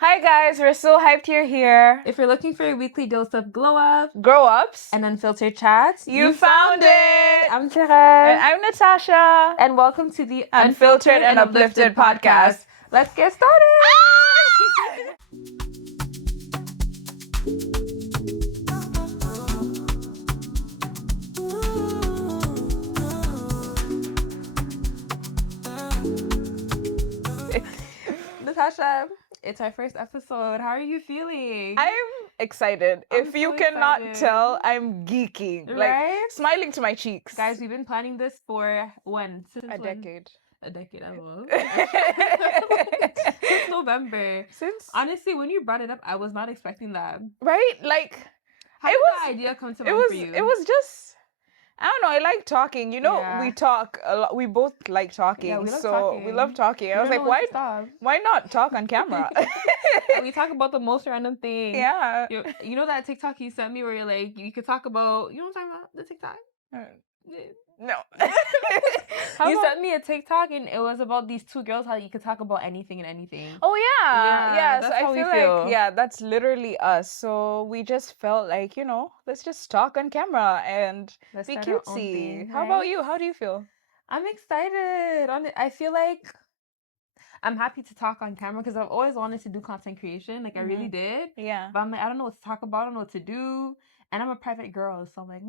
Hi guys, we're so hyped you're here. If you're looking for a weekly dose of glow up, Grow ups, and unfiltered chats, you found it. I'm And Therese. I'm Natasha. And welcome to the Unfiltered and Uplifted podcast. Let's get started. Natasha, it's our first episode. How are you feeling? I'm excited. I'm If you so cannot excited. tell, I'm geeking. Right? Like smiling to my cheeks. Guys, we've been planning this for when? Since a when? decade. A decade, I love. Since November. Honestly, when you brought it up, I was not expecting that. Right? Like How did the idea come to mind for you? It was just, I don't know, I like talking. You know, Yeah. we talk a lot. We both like talking. Yeah, we love so talking. we love talking. I We was don't like, know when to stop. why not talk on camera? And we talk about the most random things. Yeah. You know that TikTok you sent me where you're like, you could talk about, you know what I'm talking about? The TikTok? No. You sent me a TikTok and it was about these two girls, how you could talk about anything and anything. Oh yeah. That's So how I we feel feel. like that's literally us. So we just felt like, let's just talk on camera and Let's be start our own cutesy. thing, How about right? you? How do you feel? I'm excited. I feel like I'm happy to talk on camera because I've always wanted to do content creation. Like I really did. Yeah. But I'm like, I don't know what to talk about. I don't know what to do. And I'm a private girl. So I'm like,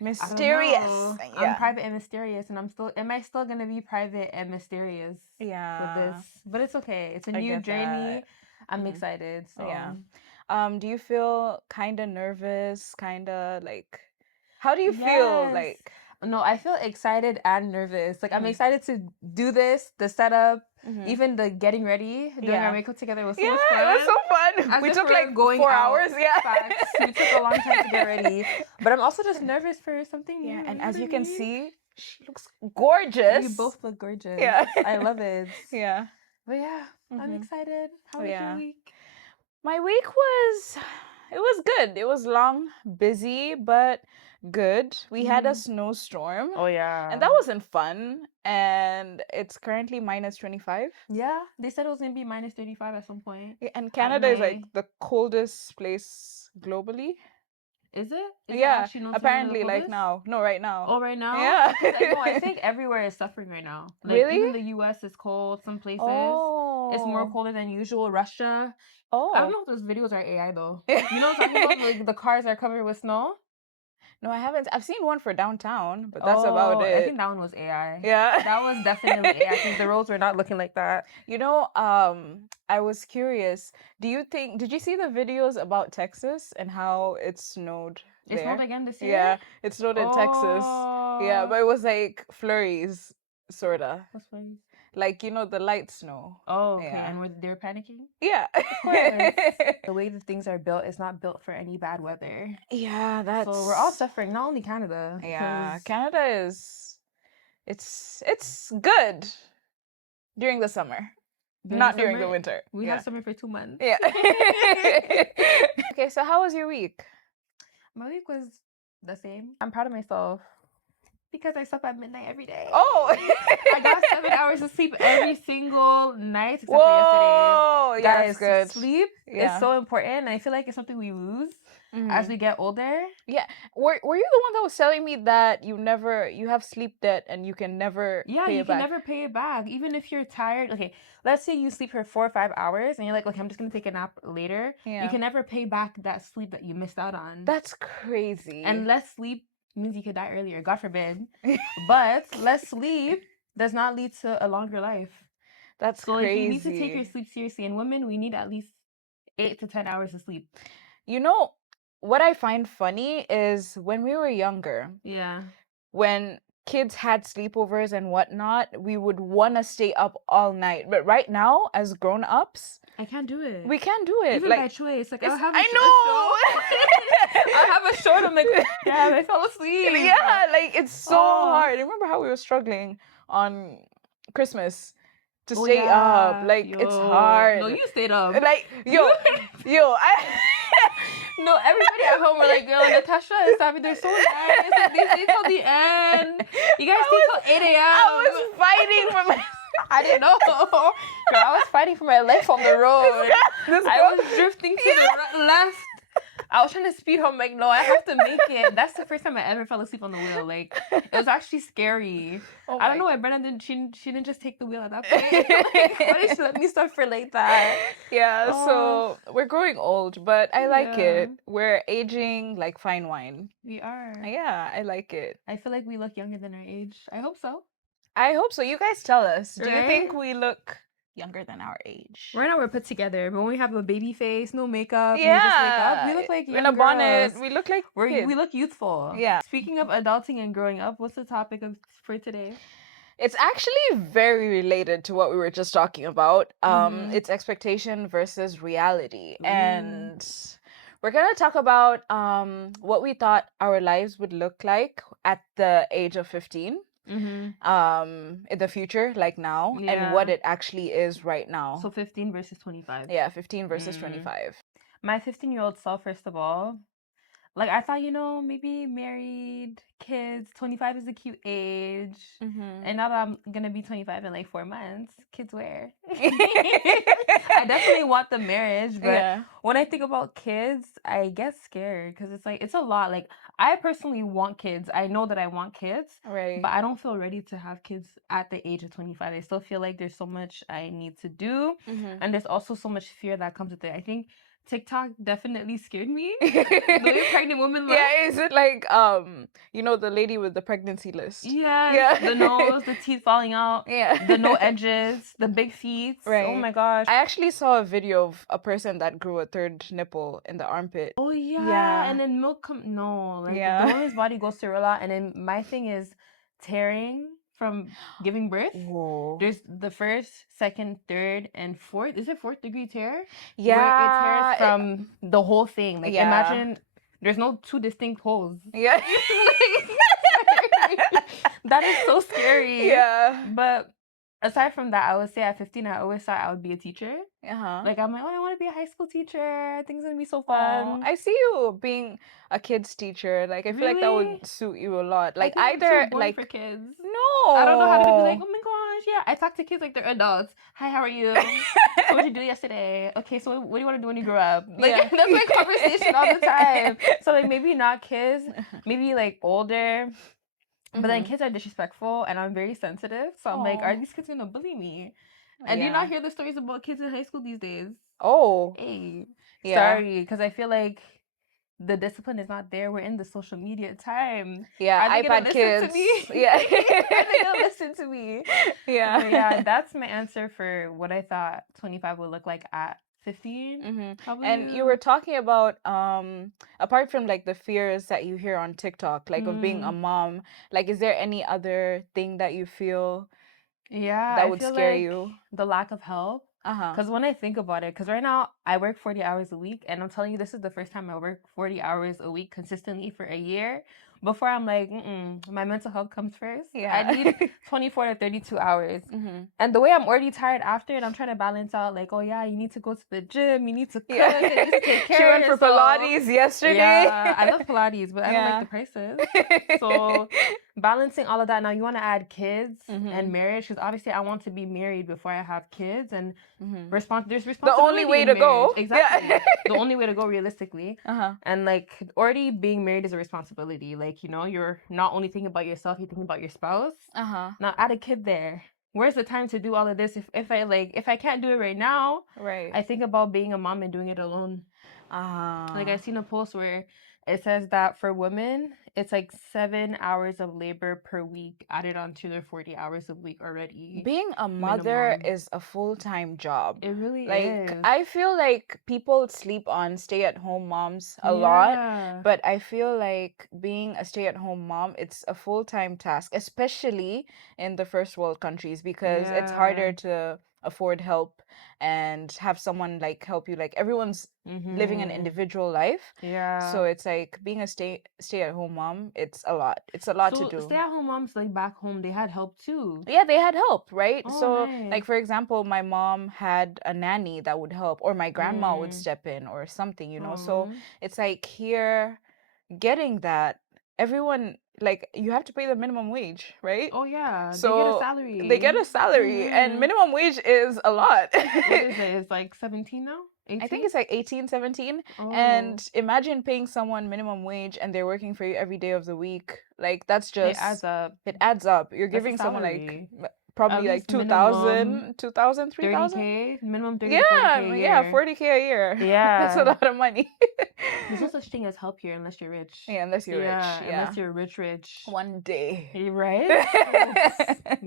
Mysterious. Yeah. I'm private and mysterious. And am I still going to be private and mysterious with this? But it's okay. It's a new journey. I'm excited. So yeah. Do you feel kind of nervous? Kind of like, how do you feel? Like, no, I feel excited and nervous. Like I'm excited to do this, the setup, even the getting ready, doing our makeup together was so much fun. It was so fun. We took like 4 hours. Yeah. Facts. We took a long time to get ready. But I'm also just nervous for something new. Yeah, and as you can see, she looks gorgeous. We both look gorgeous. Yeah. I love it. Yeah. But yeah, I'm excited. How was your week? My week it was good. It was long, busy, but good. We had a snowstorm. Oh yeah. And that wasn't fun. And it's currently minus 25. Yeah, they said it was gonna be minus 35 at some point. Yeah, and Canada is like the coldest place globally. Is it? Yeah, apparently like now. No, right now. Oh, right now? Yeah. I think everywhere is suffering right now. Like, really? Even the US is cold. Some places. It's more colder than usual. Russia. Oh. I don't know if those videos are AI though. You know what I'm talking about? Like the cars are covered with snow? No, I haven't. I've seen one for downtown, but that's about it. I think that one was AI. Yeah. That was definitely AI because the roads were not looking like that. You know, I was curious. Did you see the videos about Texas and how it snowed there? It snowed again this year? Yeah, it snowed in Texas. Yeah, but it was like flurries, sorta. What's flurries? Like, the light snow. Oh, okay. Yeah. And they were panicking? Yeah. Of course. The way that things are built is not built for any bad weather. Yeah, that's... So we're all suffering, not only Canada. Yeah, Canada is... It's good during the summer. Not during the winter. We have summer for 2 months. Yeah. Okay, so how was your week? My week was the same. I'm proud of myself. Because I slept at midnight every day. Oh! I got 7 hours of sleep every single night except for yesterday. Yeah, guys, good. Sleep is so important. And I feel like it's something we lose as we get older. Yeah. Were you the one that was telling me that you have sleep debt and you can never pay it back? Yeah, you can never pay it back. Even if you're tired. Okay, let's say you sleep for 4 or 5 hours and you're like, okay, I'm just going to take a nap later. Yeah. You can never pay back that sleep that you missed out on. That's crazy. And less sleep means you could die earlier, God forbid. But less sleep does not lead to a longer life. That's so crazy. So you need to take your sleep seriously. And women, we need at least 8 to 10 hours of sleep. You know, what I find funny is when we were younger, when kids had sleepovers and whatnot, we would want to stay up all night. But right now, as grown-ups, I can't do it. We can't do it. Even by choice. Like, I'll have a show. I have a show and I'm like, yeah, I fell asleep. Yeah, like, it's so hard. Remember how we were struggling on Christmas to stay up? Like, it's hard. No, you stayed up. Like, yo, No, everybody at home were like, girl, Natasha and Sabi, they're so nice. Like, they stay till the end. You guys stay till 8 a.m. I was fighting for my... I didn't know. Girl, I was fighting for my life on the road. I was drifting to the left. I was trying to speed home, like, no, I have to make it. That's the first time I ever fell asleep on the wheel. Like, it was actually scary. I don't know why Brenna didn't, she didn't just take the wheel at that point. Like, why did she let me suffer like that? Yeah, so we're growing old, but I like it. We're aging like fine wine. We are. Yeah, I like it. I feel like we look younger than our age. I hope so. I hope so. You guys tell us. Do you think we look younger than our age? Right now we're put together, but when we have a baby face, no makeup, and we just wake up, we look like young in a bonnet. girls. We look like we look youthful. Yeah. Speaking of adulting and growing up, what's the topic for today? It's actually very related to what we were just talking about. It's expectation versus reality. And we're going to talk about what we thought our lives would look like at the age of 15. In the future, like now, and what it actually is right now. So 15 versus 25. Yeah, 15 versus 25. My 15-year-old self, first of all, like, I thought, maybe married, kids, 25 is a cute age. And now that I'm going to be 25 in like 4 months, kids where? I definitely want the marriage, but when I think about kids, I get scared because it's like, it's a lot. Like, I personally want kids. I know that I want kids, but I don't feel ready to have kids at the age of 25. I still feel like there's so much I need to do. And there's also so much fear that comes with it. I think TikTok definitely scared me. The way pregnant women look. Yeah, is it like the lady with the pregnancy list? Yeah. The nose, the teeth falling out. Yeah. The no edges, the big feet. Right. Oh my gosh. I actually saw a video of a person that grew a third nipple in the armpit. Oh yeah. And then milk the woman's body goes through a lot, and then my thing is tearing from giving birth. Whoa. There's the first, second, third, and fourth. Is it fourth degree tear? Yeah. Where it tears from the whole thing. Like, imagine there's no two distinct holes. Yeah. That is so scary. Yeah. But aside from that, I would say at 15, I always thought I would be a teacher. Like, I'm like, I want to be a high school teacher. Things are going to be so fun. I see you being a kids teacher. Like, I feel like that would suit you a lot. Like, either, like... for kids. No. I don't know how to be like, oh my gosh, yeah. I talk to kids like they're adults. Hi, how are you? So what did you do yesterday? Okay, so what do you want to do when you grow up? Like, that's my conversation all the time. So, like, maybe not kids. Maybe, like, older. But then kids are disrespectful, and I'm very sensitive. So I'm like, are these kids going to bully me? And do you not hear the stories about kids in high school these days? Oh. Hey. Yeah. Sorry, because I feel like the discipline is not there. We're in the social media time. Yeah, iPad kids. To me? Yeah. Are they going to listen to me? Yeah. But yeah, that's my answer for what I thought 25 would look like at 15. And you were talking about apart from like the fears that you hear on TikTok, like of being a mom, like is there any other thing that you feel that would scare you? The lack of help. Because when I think about it, because right now I work 40 hours a week, and I'm telling you, this is the first time I work 40 hours a week consistently for a year. Before, I'm like, my mental health comes first. Yeah. I need 24 to 32 hours. And the way I'm already tired after it, I'm trying to balance out, like, oh yeah, you need to go to the gym, you need to cook, you need to take care She went for Pilates yesterday. Yeah, I love Pilates, but I don't like the prices. So balancing all of that. Now, you want to add kids and marriage, because obviously I want to be married before I have kids, and there's responsibility. The only way to go. Exactly. Yeah. The only way to go realistically. And like, already being married is a responsibility. Like, you're not only thinking about yourself, you're thinking about your spouse. Now add a kid there. Where's the time to do all of this? If I can't do it right now, I think about being a mom and doing it alone. Like, I seen a post where it says that for women, it's like 7 hours of labor per week added onto their 40 hours a week already. Being a mother is a full-time job. It really is. Like, I feel like people sleep on stay-at-home moms a lot, but I feel like being a stay-at-home mom, it's a full-time task, especially in the first world countries, because it's harder to afford help and have someone like help you. Like, everyone's living an individual life. So it's like being a stay-at-home mom, it's a lot. It's a lot to do. Stay-at-home moms, like, back home, they had help too. Yeah, they had help, right? Oh, so nice. like, for example, my mom had a nanny that would help, or my grandma would step in or something, So it's like, here, getting that everyone, like, you have to pay the minimum wage, right? Oh yeah, So they get a salary. They get a salary, and minimum wage is a lot. What is it? It's like 17 now? 18? I think it's like 18, 17. Oh. And imagine paying someone minimum wage and they're working for you every day of the week. Like, that's just... It adds up. It adds up. You're That's giving someone like At probably like least 2,000, 3,000. 30K, minimum 30 Yeah, to 40K a year. yeah, 40K a year. Yeah. That's a lot of money. There's no such thing as help here unless you're rich. Yeah, unless you're rich. Yeah. Unless you're rich. One day. Right?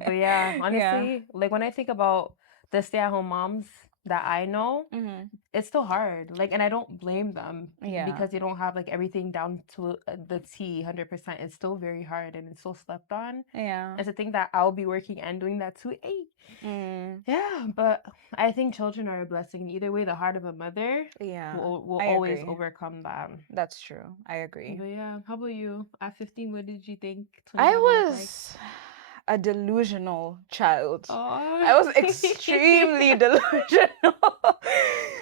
But yeah, honestly, like when I think about the stay-at-home moms that I know, it's still hard. Like, and I don't blame them because they don't have like everything down to the T 100%. It's still very hard and it's so slept on. Yeah. It's a thing that I'll be working and doing that too. Yeah, but I think children are a blessing. Either way, the heart of a mother will always overcome that. That's true. I agree. But yeah, how about you? At 15, what did you think? I was a delusional child. Oh. I was extremely delusional.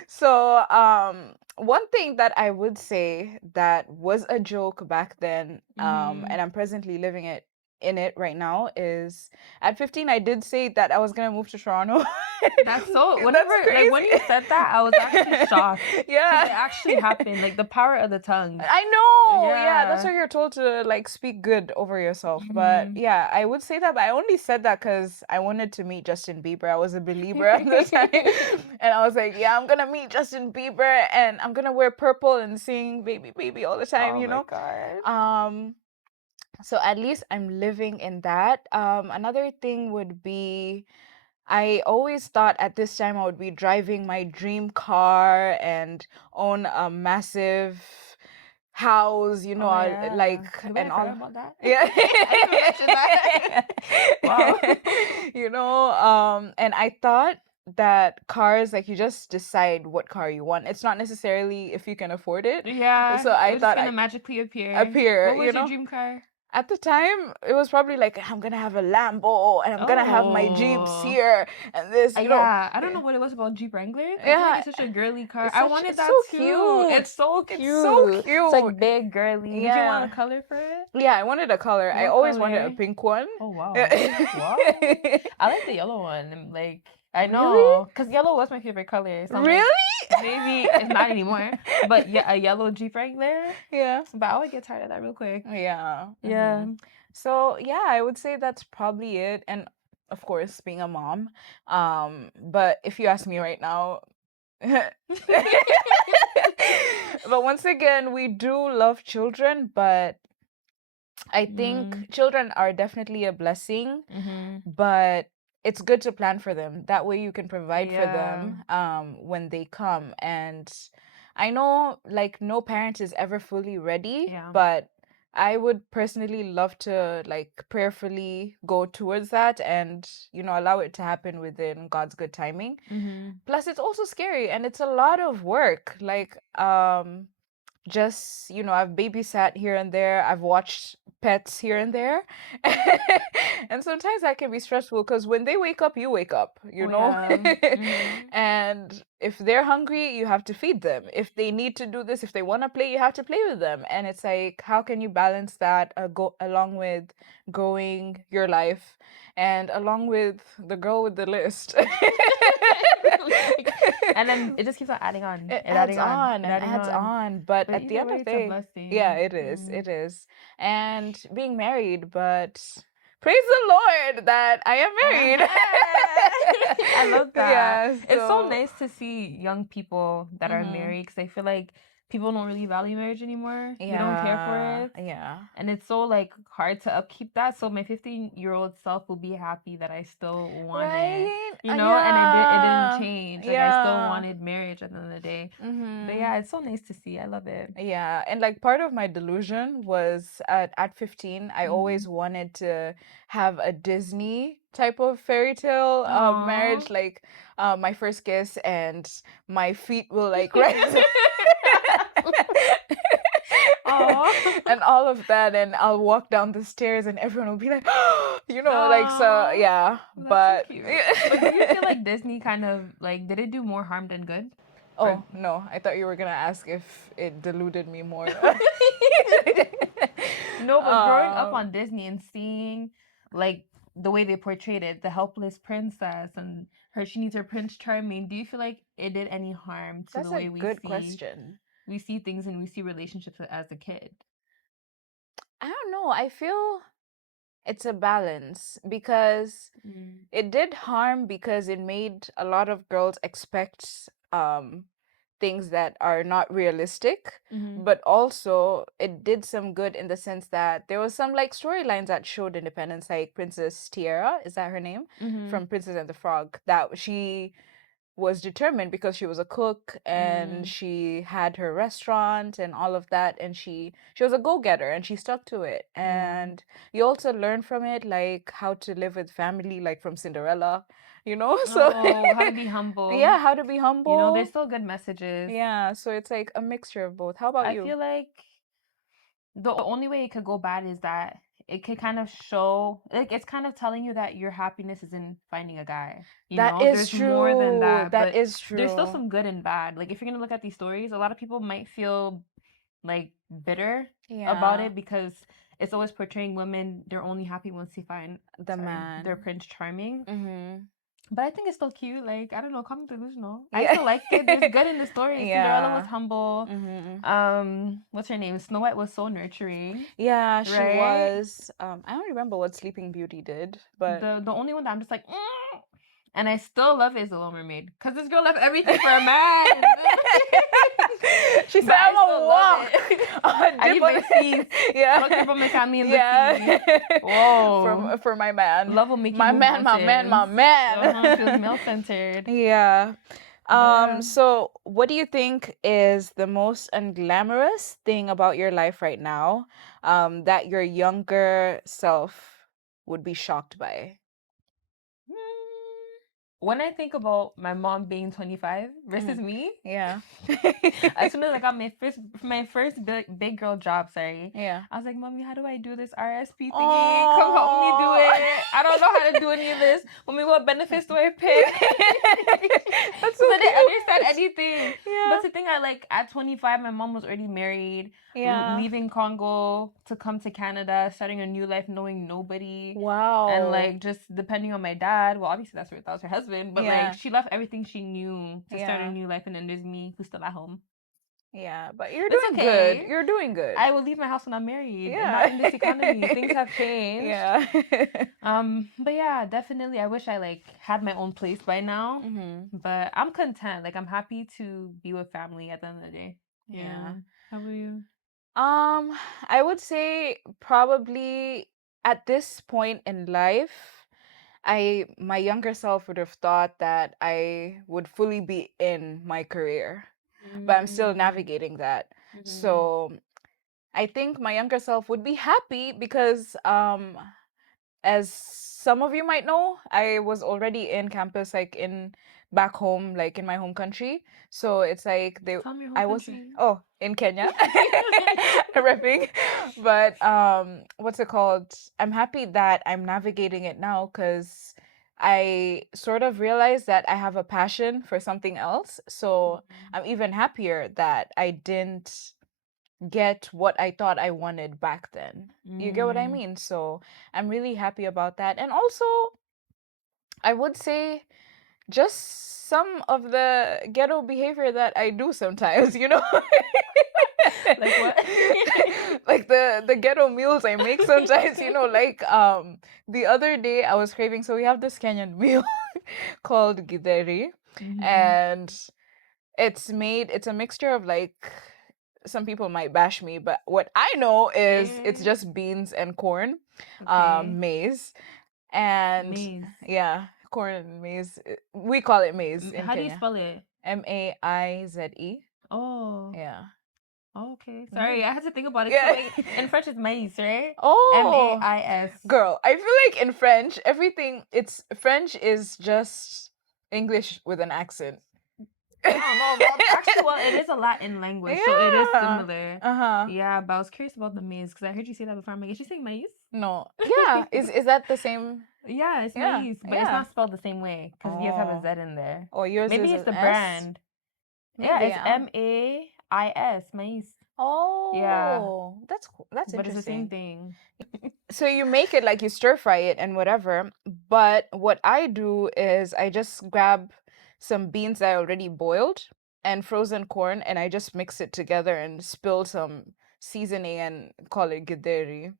So, one thing that I would say that was a joke back then, and I'm presently living it in it right now, is at 15 I did say that I was gonna move to Toronto. That's so whenever like when you said that, I was actually shocked. Yeah, it actually happened. Like the power of the tongue. I know. Yeah, that's why you're told to like speak good over yourself. But yeah, I would say that, but I only said that because I wanted to meet Justin Bieber. I was a believer at the time, and I was like, yeah, I'm gonna meet Justin Bieber, and I'm gonna wear purple and sing "Baby, Baby" all the time. You know. God. So at least I'm living in that. Another thing would be, I always thought at this time I would be driving my dream car and own a massive house, you know, like, and all about that. Yeah. I didn't mention that. Wow. You know, and I thought that cars, like, you just decide what car you want. It's not necessarily if you can afford it. Yeah. So I thought it's gonna magically appear. What was your dream car? At the time, it was probably like, I'm gonna have a Lambo and I'm gonna have my Jeeps here and this, you know. I don't know what it was about Jeep Wrangler. I feel like it's such a girly car. I wanted that so too. Cute. It's so cute. It's so cute. It's like big, girly. Did you want a color for it? Yeah, I wanted a color. I always wanted a pink one. Oh, wow. Wow. I like the yellow one. Like, I know. Because yellow was my favorite color. So really? Like, maybe it's not anymore. But yeah, a yellow Jeep Wrangler. Yeah. But I would get tired of that real quick. Yeah. Yeah. So yeah, I would say that's probably it. And of course, being a mom. But if you ask me right now, but once again, we do love children, but I think children are definitely a blessing, but it's good to plan for them. That way you can provide for them when they come. And I know, like, no parent is ever fully ready, but I would personally love to, like, prayerfully go towards that and, you know, allow it to happen within God's good timing. Plus, it's also scary and it's a lot of work. Like, just, you know, I've babysat here and there. I've watched pets here and there. And sometimes that can be stressful because when they wake up, you wake up, you know? And if they're hungry, you have to feed them. If they need to do this, if they want to play, you have to play with them. And it's like, how can you balance that along with growing your life and along with the girl with the list? And then it just keeps on adding on. It adds on. But at the end of the day, yeah, it is. It is. And being married, but praise the Lord that I am married. I love that. Yeah, it's so nice to see young people that are married because I feel like people don't really value marriage anymore. They don't care for it. Yeah. And it's so, like, hard to upkeep that. So my 15-year-old self will be happy that I still want it. You know? And it didn't change. Like, I still wanted marriage at the end of the day. But yeah, it's so nice to see. I love it. Yeah. And, like, part of my delusion was at 15, I always wanted to have a Disney type of fairy tale marriage, like my first kiss and my feet will, like, rise. And all of that, and I'll walk down the stairs and everyone will be like, you know, like, so yeah. But so cute. But do you feel like Disney kind of, like, did it do more harm than good? Oh, no. I thought you were going to ask if it deluded me more. No, but growing up on Disney and seeing, like, the way they portrayed it, the helpless princess and she needs her Prince Charming, do you feel like it did any harm to the way we see? That's a good question. We see things and we see relationships as a kid. I don't know. I feel it's a balance because it did harm because it made a lot of girls expect things that are not realistic, but also it did some good in the sense that there was some like storylines that showed independence, like Princess Tiara, is that her name? From Princess and the Frog, that she was determined because she was a cook and she had her restaurant and all of that, and she was a go-getter and she stuck to it. And you also learn from it like how to live with family, like from Cinderella, you know. So how to be humble. Yeah, how to be humble. You know, there's still good messages. Yeah, so it's like a mixture of both. How about you? I feel like the only way it could go bad is that it could kind of show, like, it's kind of telling you that your happiness is in finding a guy. That is there's true. more than that. That is true. There's still some good and bad. Like, if you're gonna look at these stories, a lot of people might feel like bitter about it because it's always portraying women, they're only happy once they find man, their Prince Charming. But I think it's still cute. Like, I don't know, call me delusional. I Yeah. still like it. There's good in the story. Yeah. Cinderella was humble. What's her name? Snow White was so nurturing. Yeah, she Right? was. I don't remember what Sleeping Beauty did, but the only one that I'm just like, and I still love is The Little Mermaid because this girl left everything for a man. She said, "I'm gonna walk." I need my seas. Yeah. Look people make me in the sea. Whoa. For my man. Love will make you my move man, my man, my man. Feels male centered. Yeah. So what do you think is the most unglamorous thing about your life right now, that your younger self would be shocked by? When I think about my mom being 25 versus me, yeah. As soon as I got my first big girl job, I was like, "Mommy, how do I do this RSP thingy? Come help me do it. I don't know how to do any of this. Mommy, what benefits do I pick?" That's so I didn't understand anything. Yeah. But the thing, at 25, my mom was already married. Yeah. Leaving Congo to come to Canada, starting a new life, knowing nobody. Wow. And just depending on my dad. Well, obviously that was her husband, but she left everything she knew to start a new life, and then there's me who's still at home. Yeah, but you're doing good. You're doing good. I will leave my house when I'm married. Yeah. Not in this economy. Things have changed. Yeah. But yeah, definitely. I wish I had my own place by now. But I'm content. I'm happy to be with family at the end of the day. Yeah. How about you? I would say probably at this point in life, my younger self would have thought that I would fully be in my career, but I'm still navigating that. So I think my younger self would be happy because as some of you might know, I was already in campus, back home, in my home country. So it's like I was in Kenya, repping. But what's it called? I'm happy that I'm navigating it now because I sort of realized that I have a passion for something else. So I'm even happier that I didn't get what I thought I wanted back then. You get what I mean? So I'm really happy about that. And also, I would say just some of the ghetto behavior that I do sometimes, you know? Like what? Like the ghetto meals I make sometimes, you know, the other day I was craving, so we have this Kenyan meal called githeri, and it's a mixture of some people might bash me, but what I know is it's just beans and corn, maize, and corn and maize. We call it maize in How Kenya. do you spell it? Maize. Oh. Yeah. Oh, okay. Sorry, I had to think about it. Yeah. In French, it's maïs, right? Oh. MAIS. Girl, I feel like in French, French is just English with an accent. I don't know, but actually, well, it is a Latin language, so it is similar. Yeah, but I was curious about the maize because I heard you say that before. I'm like, is she saying maize? No. Yeah. Is that the same? Yeah, it's maize, but it's not spelled the same way because you guys have a Z in there. Oh, yours maybe is it's the S? brand. Yeah, it's MAIS, mais. Yeah, Oh, that's but it's the same interesting. thing. So you make it like you stir fry it and whatever, but what I do is I just grab some beans that I already boiled and frozen corn and I just mix it together and spill some seasoning and call it githeri.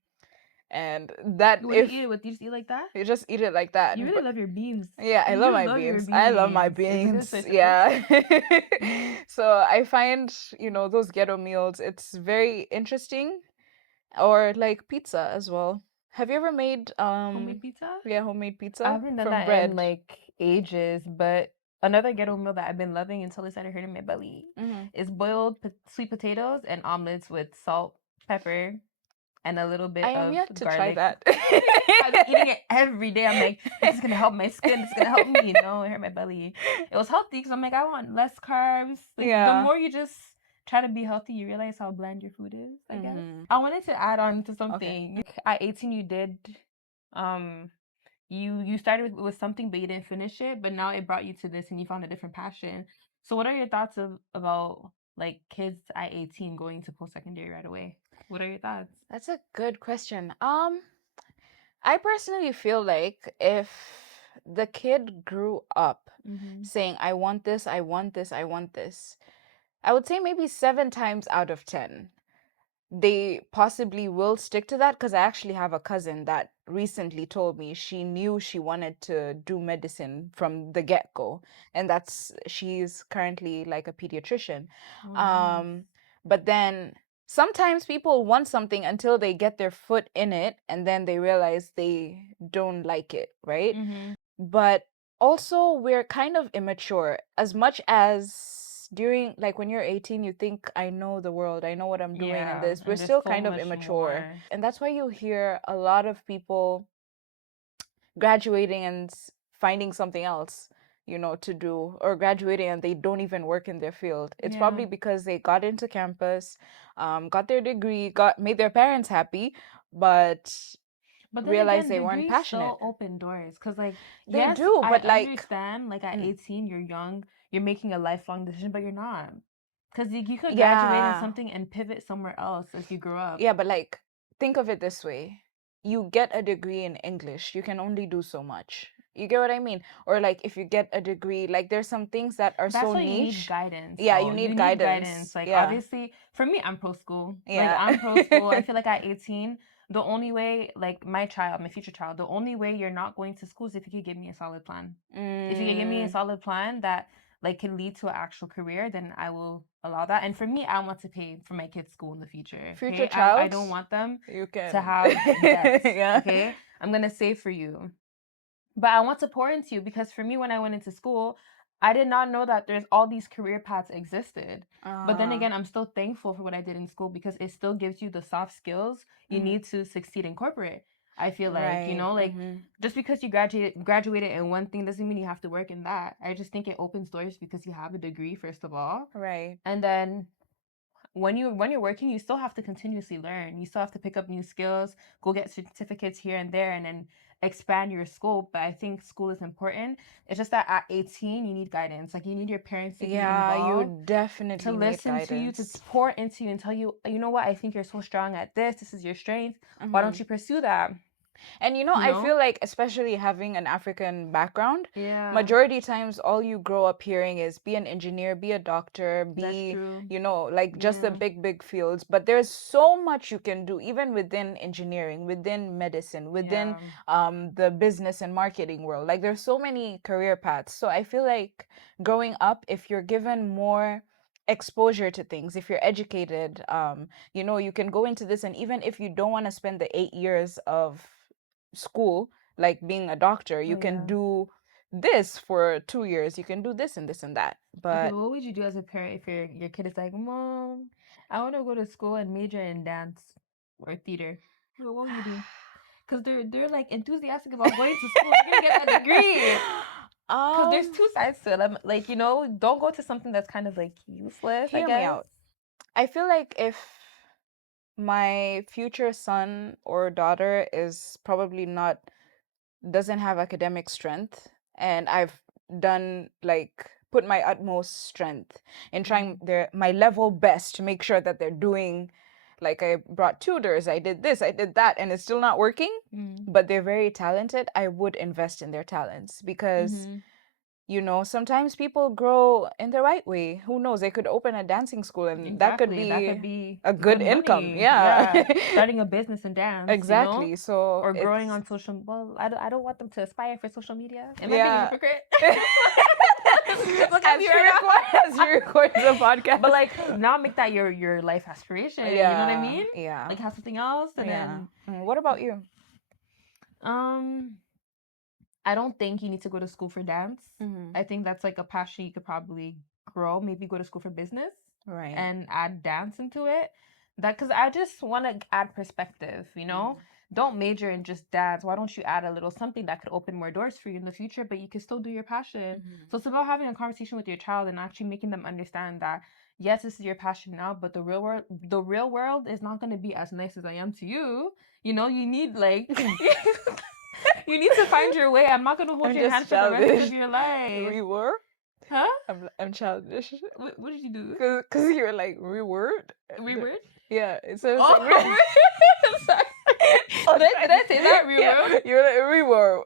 And that What do you if eat it with? You just eat like that? you just eat it like that. You really But love your beans. yeah, I love You my love your beans. I love my beans. It's a good beans. source of Yeah. protein. Mhm. So I find, those ghetto meals, it's very interesting. Or like pizza as well. Have you ever made Homemade pizza? homemade I pizza haven't done from that in bread? like ages, but another ghetto meal that I've been loving until it started hurting my belly Mm-hmm. is boiled sweet potatoes and omelets with salt, pepper, and a little I bit am of yet to try garlic. that. I've been eating it every day. I'm like, this is gonna help my skin. This is gonna help me. No, it hurt my belly. It was healthy because I'm like, I want less carbs. Like the Yeah. more you just try to be healthy, you realize how bland your food is. I guess. Mm-hmm. I wanted to add on to Okay. something. At 18, you did, you started with something, but you didn't finish it. But now it brought you to this, and you found a different passion. So, what are your thoughts about like kids at 18 going to post secondary right away? What are your thoughts? That's a good question. I personally feel like if the kid grew up Mm-hmm. saying, I want this, I want this, I want this, I would say maybe 7 times out of 10, they possibly will stick to that, because I actually have a cousin that recently told me she knew she wanted to do medicine from the get-go, and she's currently like a pediatrician. Oh, nice. But then sometimes people want something until they get their foot in it and then they realize they don't like it, right? Mm-hmm. But also we're kind of immature. As much as during, like, when you're 18, you think, I know the world, I know what I'm doing, and Yeah, this, we're and there's still so kind of much immature. more. And that's why you hear a lot of people graduating and finding something else, to do, or graduating and they don't even work in their field. It's Yeah. probably because they got into campus, got their degree, got made their parents happy, but But then realized again, they weren't degrees passionate. still open doors. Cause like, They yes, do, I but like, understand. Like at mm, 18, you're young, you're making a lifelong decision, but you're not. Cause you could graduate in yeah. something and pivot somewhere else as you grow up. Yeah, but like, think of it this way. You get a degree in English, you can only do so much. You get what I mean? Or like, if you get a degree, like, there's some things that are That's so why you need niche. guidance, Yeah, you though. You need need guidance. guidance. Like, Yeah. obviously, for me, I'm pro school. Like, Yeah. I'm pro school. I feel like at 18, the only way, like, my future child, the only way you're not going to school is if you could give me a solid plan. If you can give me a Mm, solid plan that, like, can lead to an actual career, then I will allow that. And for me, I want to pay for my kids' school in the future. future Okay. I child, don't want them you to can. have debts. Yeah. Okay. I'm going to save for you. But I want to pour into you because for me, when I went into school, I did not know that there's all these career paths existed. But then again, I'm still thankful for what I did in school because it still gives you the soft skills you need to succeed in corporate. I feel like, Right. like just because you graduated in one thing doesn't mean you have to work in that. I just think it opens doors because you have a degree, first of all. Right. And then when you're working, you still have to continuously learn. You still have to pick up new skills, go get certificates here and there, and then expand your scope. But I think school is important. It's just that at 18, you need guidance. Like you need your parents to be Yeah, you involved, to definitely need listen to you, to guidance. pour into you and tell you, you know what, I think you're so strong at this. This is your strength. Why don't Mm-hmm. you pursue that? And I feel like, especially having an African background, Yeah, majority times all you grow up hearing is be an engineer, be a doctor, that's be, true. like just the Yeah, big fields. But there's so much you can do, even within engineering, within medicine, within yeah. the business and marketing world. Like, there's so many career paths. So I feel like growing up, if you're given more exposure to things, if you're educated, you can go into this, and even if you don't want to spend the 8 years of school, like being a doctor, you Oh can yeah. do this for 2 years, you can do this and this and that. Okay, But but what would you do as a parent if your kid is like, Mom, I want to go to school and major in dance or theater? What would you do? Because they're like enthusiastic about going to school. They're gonna get that degree. Because there's two sides to it. Like, don't go to something that's kind of like useless, I hear me guess. out. I feel like if my future son or daughter is probably not doesn't have academic strength, and I've done like put my utmost strength in trying my level best to make sure that they're doing, like I brought tutors, I did this, I did that, and it's still not working, but they're very talented, I would invest in their talents because you know, sometimes people grow in the right way. Who knows? They could open a dancing school and that could be a good income. Money. Yeah. Starting a business in dance. Exactly. You know? So or growing on social. Well, I don't want them to aspire for social media. Am I being a yeah. hypocrite? As you record the podcast. But like now make that your life aspiration. Yeah. You know what I mean? Yeah. Like have something else and then What about you? I don't think you need to go to school for dance. I think that's like a passion you could probably grow. Maybe go to school for business, right? And add dance into it. That because I just want to add perspective. You know, don't major in just dance. Why don't you add a little something that could open more doors for you in the future? But you can still do your passion. So it's about having a conversation with your child and actually making them understand that yes, this is your passion now, but the real world is not going to be as nice as I am to you. You know, you need like. You need to find your way. I'm not gonna hold your hand for the rest of your life. We were? Huh? I'm childish. What did you do? Because you were like reword. Reword? Yeah. So it's like reword. I'm sorry. Did I say that? Reword? Yeah, you were like reword.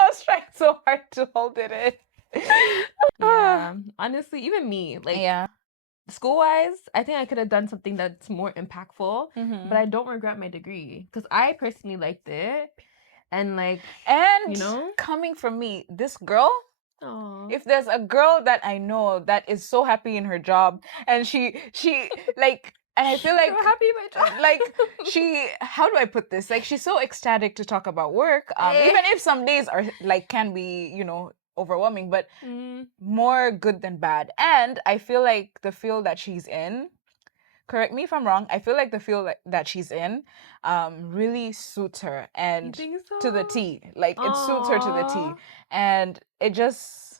I was trying so hard to hold it in. Yeah. Honestly, even me, like school-wise, I think I could have done something that's more impactful, but I don't regret my degree because I personally liked it, and you know, coming from me, this girl. Aww. If there's a girl that I know that is so happy in her job, and she like. And I feel like I'm happy in my job. Like how do I put this? Like she's so ecstatic to talk about work. Even if some days are like can be, you know, overwhelming, but more good than bad. And I feel like the field that she's in, correct me if I'm wrong, I feel like the field that she's in really suits her and to the T. Like it suits her to the T. And it just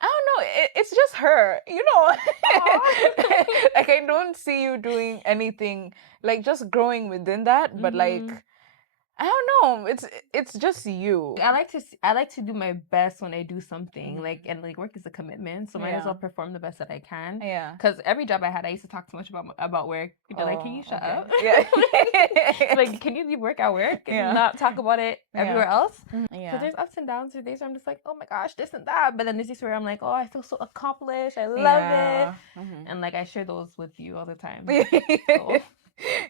I don't know, it's just her, you know. Like I don't see you doing anything, like just growing within that, but like I don't know. It's just you. I like to do my best when I do something. And work is a commitment, so might as well perform the best that I can. Yeah. Because every job I had, I used to talk too much about work. People like, can you shut up? Yeah. Like, can you leave work at work and not talk about it everywhere else? Yeah. So there's ups and downs. There's days where I'm just like, oh my gosh, this and that. But then there's days where I'm like, oh, I feel so accomplished. I love it. And like I share those with you all the time. So.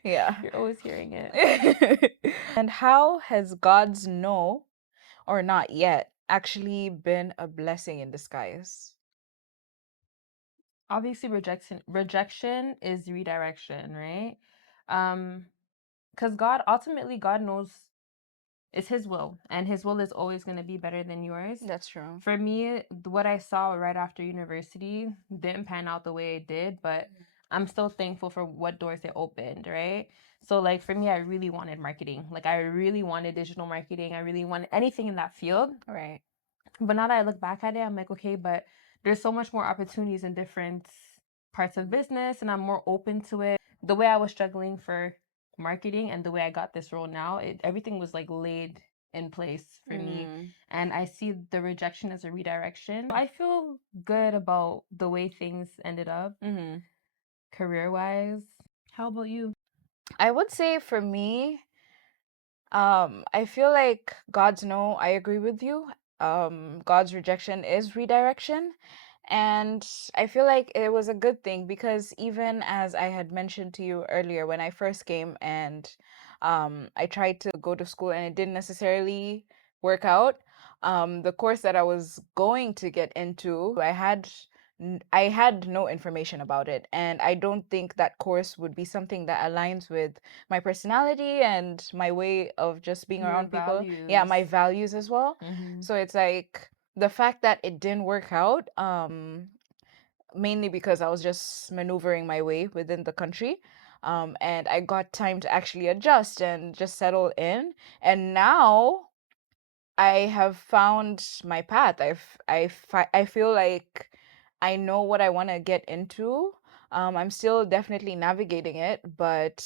Yeah. You're always hearing it. And how has God's no or not yet actually been a blessing in disguise? Obviously rejection is redirection, right? Because God knows it's his will, and his will is always going to be better than yours. That's true. For me, what I saw right after university didn't pan out the way it did, but I'm still thankful for what doors it opened, right? So like for me, I really wanted marketing. Like I really wanted digital marketing. I really wanted anything in that field. Right. But now that I look back at it, I'm like, okay, but there's so much more opportunities in different parts of business, and I'm more open to it. The way I was struggling for marketing and the way I got this role now, everything was like laid in place for me, and I see the rejection as a redirection. I feel good about the way things ended up career-wise. How about you? I would say for me, I feel like God's no, I agree with you. God's rejection is redirection. And I feel like it was a good thing because even as I had mentioned to you earlier, when I first came and I tried to go to school and it didn't necessarily work out, the course that I was going to get into, I had no information about it, and I don't think that course would be something that aligns with my personality and my way of just being around people. Yeah, my values as well. So it's like the fact that it didn't work out, mainly because I was just maneuvering my way within the country. And I got time to actually adjust and just settle in. And now I have found my path. I feel like I know what I want to get into. I'm still definitely navigating it, but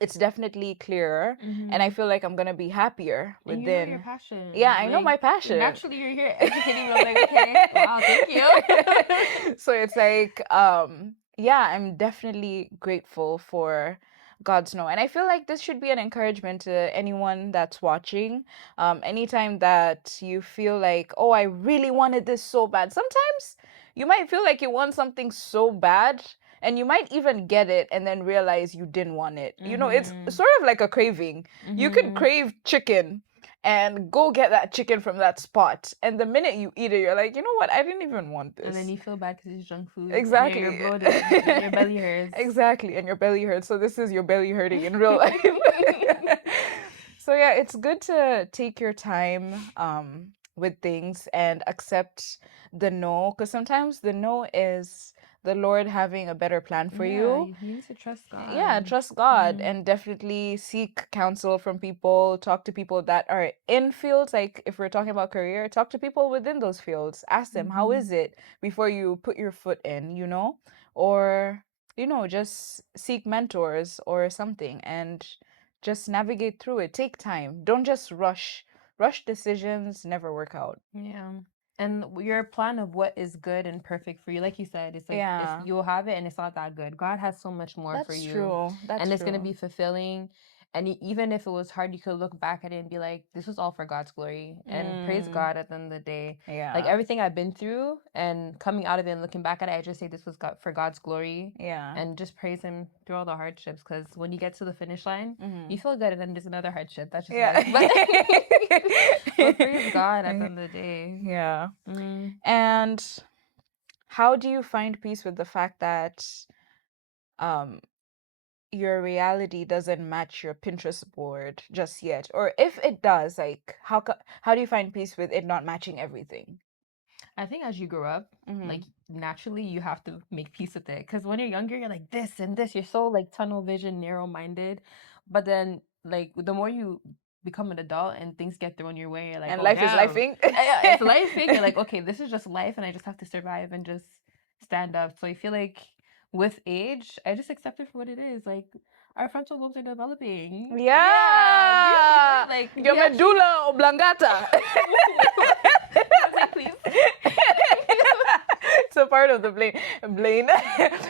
it's definitely clearer, and I feel like I'm gonna be happier within. And you know your passion. Yeah, I know my passion. Naturally, you're here educating me. I'm like, okay, wow, thank you. So it's like, yeah, I'm definitely grateful for God's know. And I feel like this should be an encouragement to anyone that's watching. Anytime that you feel like, oh, I really wanted this so bad. Sometimes you might feel like you want something so bad, and you might even get it and then realize you didn't want it. You know, it's sort of like a craving. You could crave chicken and go get that chicken from that spot, and the minute you eat it, you're like, you know what, I didn't even want this. And then you feel bad because it's junk food. Exactly. You're bloated, and your belly hurts. Exactly, and your belly hurts. So this is your belly hurting in real life. So yeah, it's good to take your time with things and accept the no, because sometimes the no is the Lord having a better plan for you. You need to trust God. Yeah, trust God, and definitely seek counsel from people. Talk to people that are in fields. Like if we're talking about career, talk to people within those fields. Ask them, how is it, before you put your foot in, you know? Or, you know, just seek mentors or something and just navigate through it. Take time. Don't just rush. Rush decisions never work out. Yeah. And your plan of what is good and perfect for you, like you said, it's like you'll have it and it's not that good. God has so much more for you. That's true. And it's going to be fulfilling. And even if it was hard, you could look back at it and be like, this was all for God's glory. And praise God at the end of the day. Yeah. Like everything I've been through and coming out of it and looking back at it, I just say this was for God's glory. Yeah. And just praise Him through all the hardships. Because when you get to the finish line, you feel good. And then there's another hardship. That's just life. But praise God at the end of the day. Yeah. And how do you find peace with the fact that your reality doesn't match your Pinterest board just yet? Or if it does, like how do you find peace with it not matching everything? I think as you grow up, like naturally you have to make peace with it. Because when you're younger, you're like this and this. You're so like tunnel vision, narrow minded. But then like the more you become an adult and things get thrown your way, you're like, and life is lifing. Yeah, it's lifing. You're like, okay, this is just life, and I just have to survive and just stand up. So I feel like with age, I just accept it for what it is. Like our frontal lobes are developing. Yeah. Like your medulla oblongata. Please. It's a part of the brain.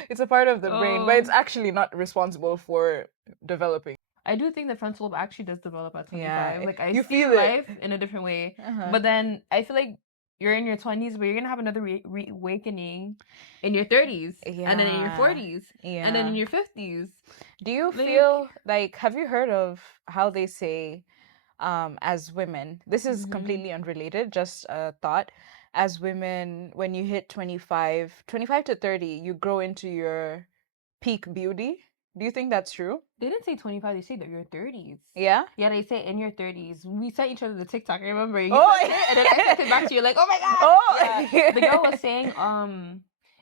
It's a part of the brain, but it's actually not responsible for developing. I do think the frontal lobe actually does develop at 25. Yeah, like I you see feel life in a different way. But then I feel like you're in your 20s, but you're going to have another awakening in your 30s. And then in your 40s. And then in your 50s. Do you feel like, have you heard of how they say, as women, this is completely unrelated, just a thought, as women, when you hit 25 to 30, you grow into your peak beauty? Do you think that's true? They didn't say 25, they say that your 30s. Yeah? Yeah, they say in your 30s. We sent each other the TikTok, I remember. You sent it, and then I sent it back to you like, oh my God! Oh! Yeah. The girl was saying,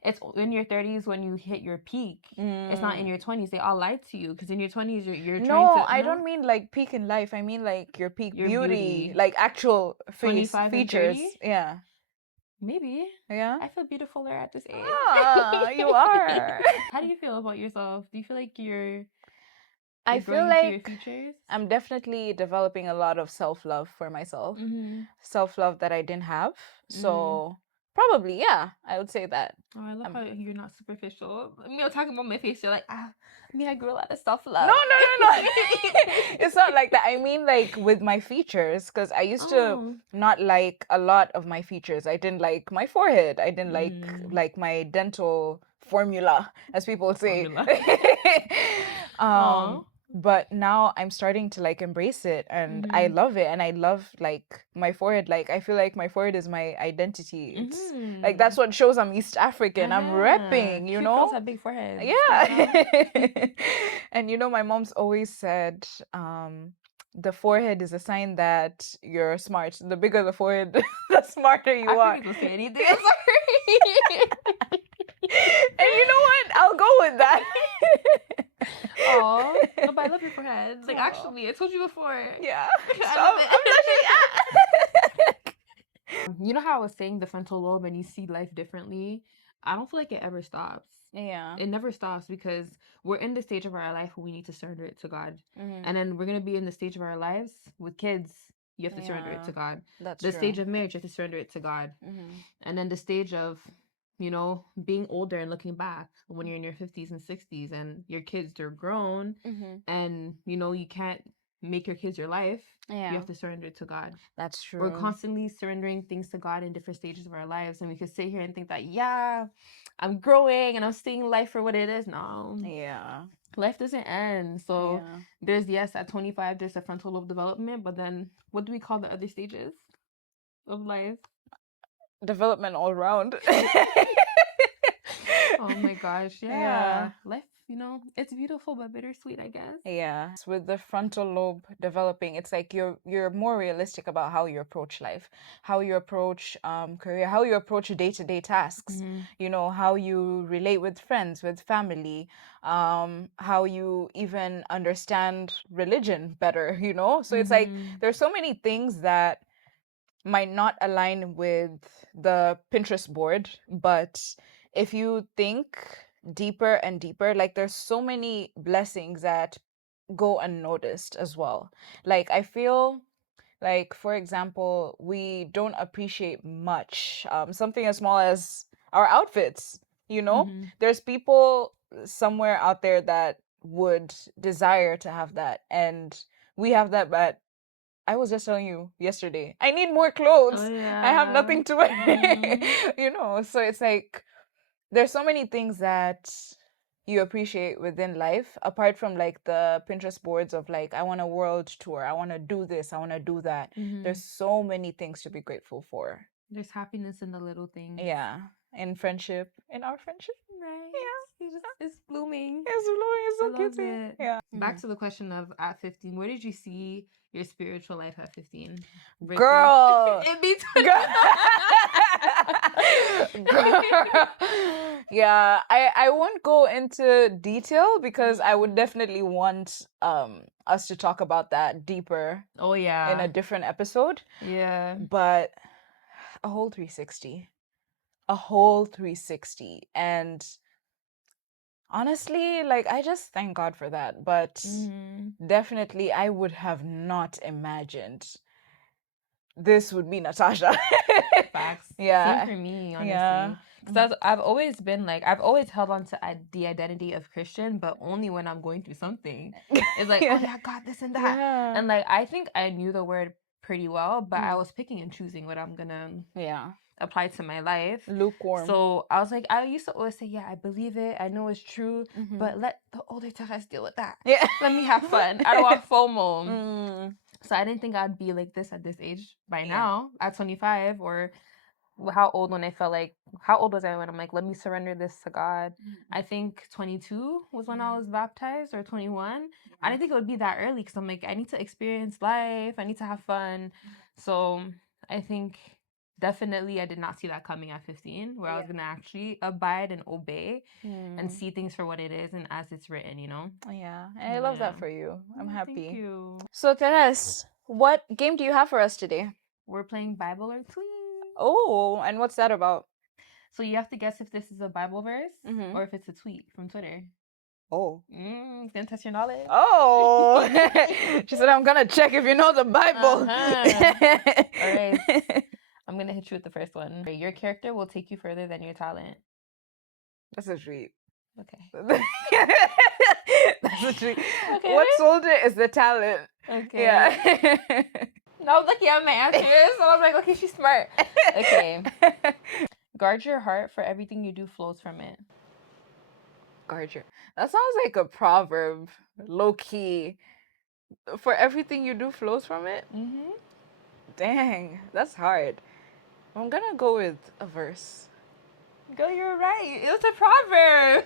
it's in your 30s when you hit your peak. It's not in your 20s. They all lied to you because in your 20s you're trying to... No, I don't mean like peak in life. I mean like your peak beauty. Like actual face features. Yeah. Maybe. Yeah. I feel beautifuler at this age. Ah, you are. How do you feel about yourself? Do you feel like I feel like I'm definitely developing a lot of self-love for myself. Self-love that I didn't have. So probably, yeah, I would say that. Oh, I love how you're not superficial. Me, I'm talking about my face. You're like, I grew a lot of self-love. No. It's not like that. I mean, like with my features, because I used to not like a lot of my features. I didn't like my forehead. I didn't like my dental formula, as people say. But now I'm starting to like embrace it, and I love it, and I love like my forehead. Like I feel like my forehead is my identity. It's like that's what shows I'm East African. I'm repping, you know. Girls have big foreheads. Yeah. And you know, my mom's always said, the forehead is a sign that you're smart. The bigger the forehead, the smarter you are. I can't say anything. I'm sorry. And you know what? I'll go with that. Oh, no, but I love your forehead. Like, actually, I told you before. Yeah. You know how I was saying the frontal lobe and you see life differently? I don't feel like it ever stops. Yeah. It never stops because we're in the stage of our life where we need to surrender it to God. And then we're going to be in the stage of our lives with kids. You have to surrender it to God. That's the true. stage of marriage, you have to surrender it to God. And then the stage of, being older and looking back when you're in your 50s and 60s and your kids, they're grown and, you can't make your kids your life. You have to surrender it to God. That's true. We're constantly surrendering things to God in different stages of our lives. And we could sit here and think that, yeah, I'm growing and I'm seeing life for what it is. No. Yeah. Life doesn't end. So there's, yes, at 25, there's a frontal lobe development. But then what do we call the other stages of life? Development all around. Oh my gosh. Yeah. Life, it's beautiful but bittersweet, I guess. Yeah. With the frontal lobe developing, it's like you're more realistic about how you approach life, how you approach career, how you approach day-to-day tasks, how you relate with friends, with family, how you even understand religion better, So it's like there's so many things that might not align with the Pinterest board, but if you think deeper and deeper, like there's so many blessings that go unnoticed as well. Like I feel like, for example, we don't appreciate much something as small as our outfits, There's people somewhere out there that would desire to have that, and we have that, but I was just telling you yesterday, I need more clothes. Oh, yeah. I have nothing to wear. So it's like there's so many things that you appreciate within life apart from like the Pinterest boards of like, I want a world tour, I want to do this, I want to do that. There's so many things to be grateful for. There's happiness in the little things. Yeah. In friendship, in our friendship. Right. Yeah. It's blooming. It's blooming. It's so I love cute. it. Yeah. Back to the question of at 15, where did you see your spiritual life at 15? Girl. In between. Girl. Yeah, I won't go into detail because I would definitely want us to talk about that deeper. Oh yeah. In a different episode. Yeah. But a whole 360. A whole 360. And honestly, like I just thank God for that. But definitely I would have not imagined this would be Natasha. Facts. Yeah. Same for me, honestly. Yeah. Because I've always been like, I've always held on to the identity of Christian, but only when I'm going through something. It's like, oh yeah, God, this and that. Yeah. And like, I think I knew the word pretty well, but I was picking and choosing what I'm gonna apply to my life. Lukewarm. So I was like, I used to always say, yeah, I believe it, I know it's true, but let the older Taras deal with that. Yeah. Let me have fun. I don't want FOMO. So I didn't think I'd be like this at this age by now, at 25, or how old when I felt like, how old was I when I'm like, let me surrender this to God? I think 22 was when I was baptized, or 21. I didn't think it would be that early because I'm like, I need to experience life. I need to have fun. So I think definitely I did not see that coming at 15, where I was going to actually abide and obey and see things for what it is and as it's written, Yeah, and I love that for you. I'm happy. Thank you. So Teres, what game do you have for us today? We're playing Bible or Tweet. Oh, and what's that about? So you have to guess if this is a Bible verse or if it's a tweet from Twitter. Oh. Gonna test your knowledge. Oh. She said, I'm gonna check if you know the Bible. All right. I'm gonna hit you with the first one. Your character will take you further than your talent. That's a tweet. Okay. That's a tweet. Okay. What sold it is the talent. Okay. Yeah. No, I was looking at my answers, so I was like, okay, she's smart. Okay. Guard your heart, for everything you do flows from it. Guard your... That sounds like a proverb, low key. For everything you do flows from it? Dang, that's hard. I'm gonna go with a verse. Girl, you're right. It was a proverb.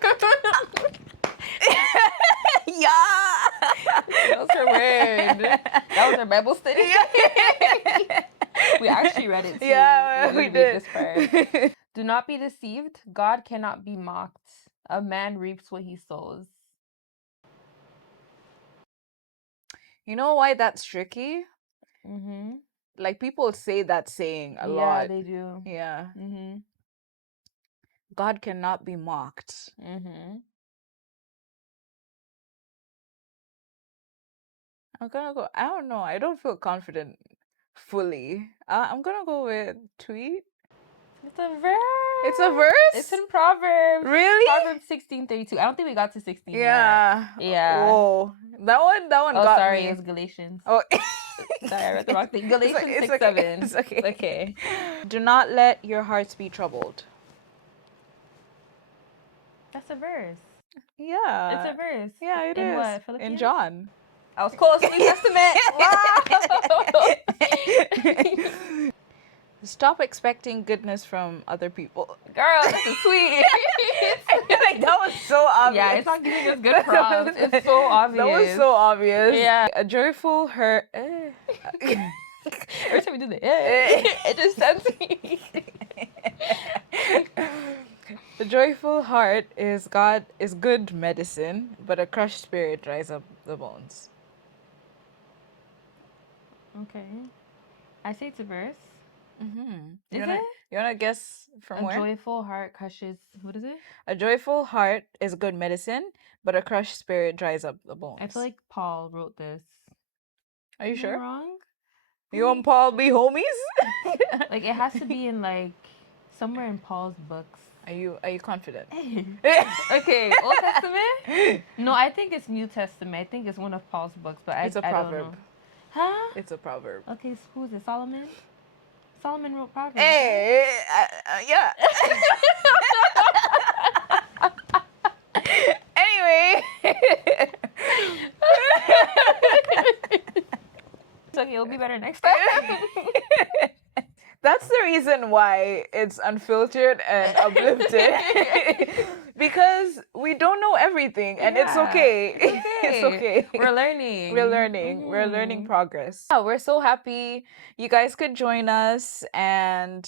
Yeah. That was her word. That was our Bible study. We actually read it too. Yeah, we did. This part. Do not be deceived. God cannot be mocked. A man reaps what he sows. You know why that's tricky? Like people say that saying a lot. Yeah, they do. Yeah. God cannot be mocked. I'm gonna go. I don't know. I don't feel confident fully. I'm gonna go with tweet. It's a verse. It's a verse? It's in Proverbs. Really? Proverbs 16:32. I don't think we got to 16 Yeah. yet. Yeah. Whoa. That one Oh, got sorry, me. it was Galatians. Oh. Sorry, I read the wrong thing. Galatians it's 6:7. okay. It's okay. Okay. Do not let your hearts be troubled. That's a verse. Yeah. It's a verse. Yeah, it is. In what? Philippians? In John. I was close. New Testament. Wow. Stop expecting goodness from other people. Girl, this is sweet. Like, that was so obvious. Yeah, it's not giving us good prompts. It's so obvious. That was so obvious. Yeah. A joyful heart. Every time we do the it just sends me. The joyful heart is good medicine, but a crushed spirit dries up the bones. Okay. I say it's a verse. Is it? You wanna guess from where? A joyful heart crushes. What is it? A joyful heart is good medicine, but a crushed spirit dries up the bones. I feel like Paul wrote this. Are you sure? Wrong? You and Paul be homies? Like, it has to be in, like, somewhere in Paul's books. Are you confident? Okay, Old Testament? No, I think it's New Testament. I think it's one of Paul's books, but it's a proverb. I don't know. Huh? It's a proverb. Okay, so who is it? Solomon? Solomon wrote Proverbs. Hey, yeah. Anyway. It's okay, it'll be better next time. That's the reason why it's unfiltered and uplifted. Because we don't know everything, and it's okay. It's okay. We're learning. We're learning. We're learning progress. Yeah, we're so happy you guys could join us, and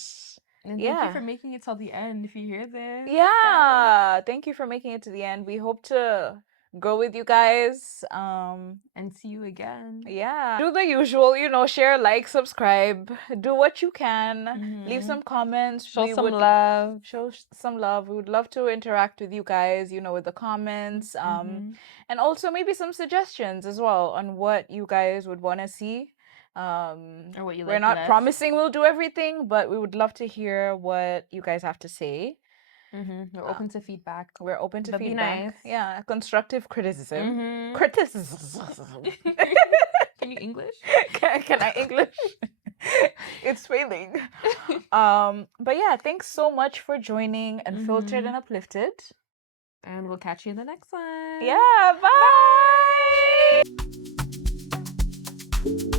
thank you for making it till the end if you hear this. Yeah. Thank you for making it to the end. We hope to grow with you guys. And see you again. Yeah. Do the usual, share, like, subscribe. Do what you can. Leave some comments. Show some love. Show some love. We would love to interact with you guys, with the comments. And also maybe some suggestions as well on what you guys would want to see. Or what you like. We're not promising we'll do everything, but we would love to hear what you guys have to say. We're open to feedback. We're open to but feedback. Be nice. Yeah, constructive criticism. Criticism. Can you English? Can I English? It's failing. But yeah, thanks so much for joining Unfiltered and Uplifted. And we'll catch you in the next one. Yeah, bye.